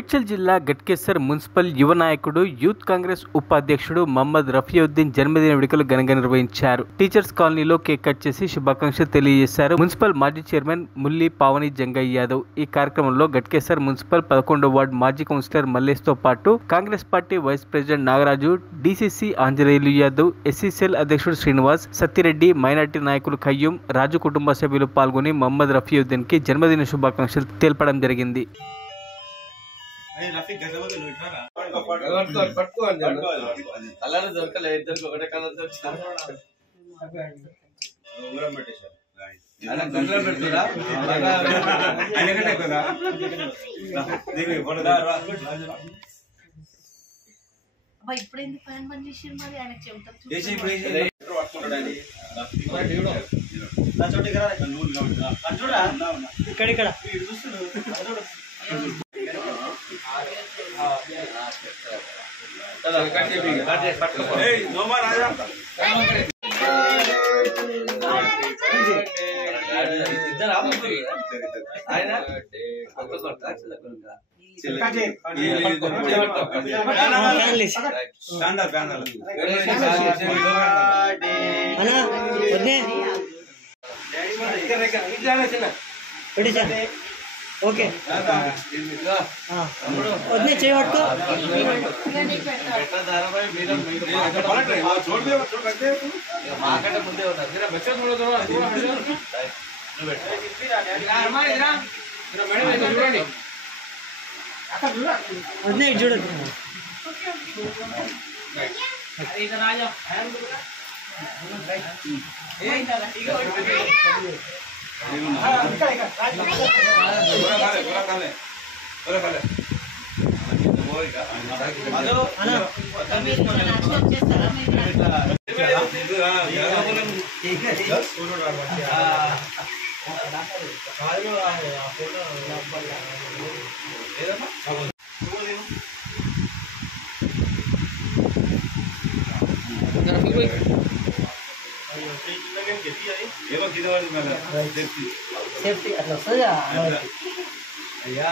మేడ్చల్ జిల్లా గట్కేసర్ మున్సిపల్ యువ నాయకుడు యూత్ కాంగ్రెస్ ఉపాధ్యక్షుడు మహమ్మద్ రఫీయుద్దీన్ జన్మదిన వేడుకలు ఘనంగా నిర్వహించారు. టీచర్స్ కాలనీలో కేక్ కట్ చేసి శుభాకాంక్షలు తెలియజేశారు. మున్సిపల్ మాజీ చైర్మన్ ముల్లి పావని జంగయ్య యాదవ్. ఈ కార్యక్రమంలో గట్కేసర్ మున్సిపల్ 11వ వార్డు మాజీ కౌన్సిలర్ మల్లేష్ తో పాటు Congress party vice president Nagaraju, DCC Anjaneyulu Yadav, SCCL అధ్యక్షుడు శ్రీనివాస్, సత్తిరెడ్డి, మైనార్టీ నాయకులు ఖయ్యూం, రాజు కుటుంబ సభ్యులు పాల్గొని మహమ్మద్ రఫీయుద్దీన్ కి జన్మదిన శుభాకాంక్షలు తెలపడం జరిగింది. ఇప్పుడు ఫ్యాన్ బంద్ చేసి మరి ఆయన చెబుతారు ఓకే వద్దే చేయబట్టుకో వద్దే చూడదు సేఫ్టీ అట్లా వస్తుందా? అయ్యా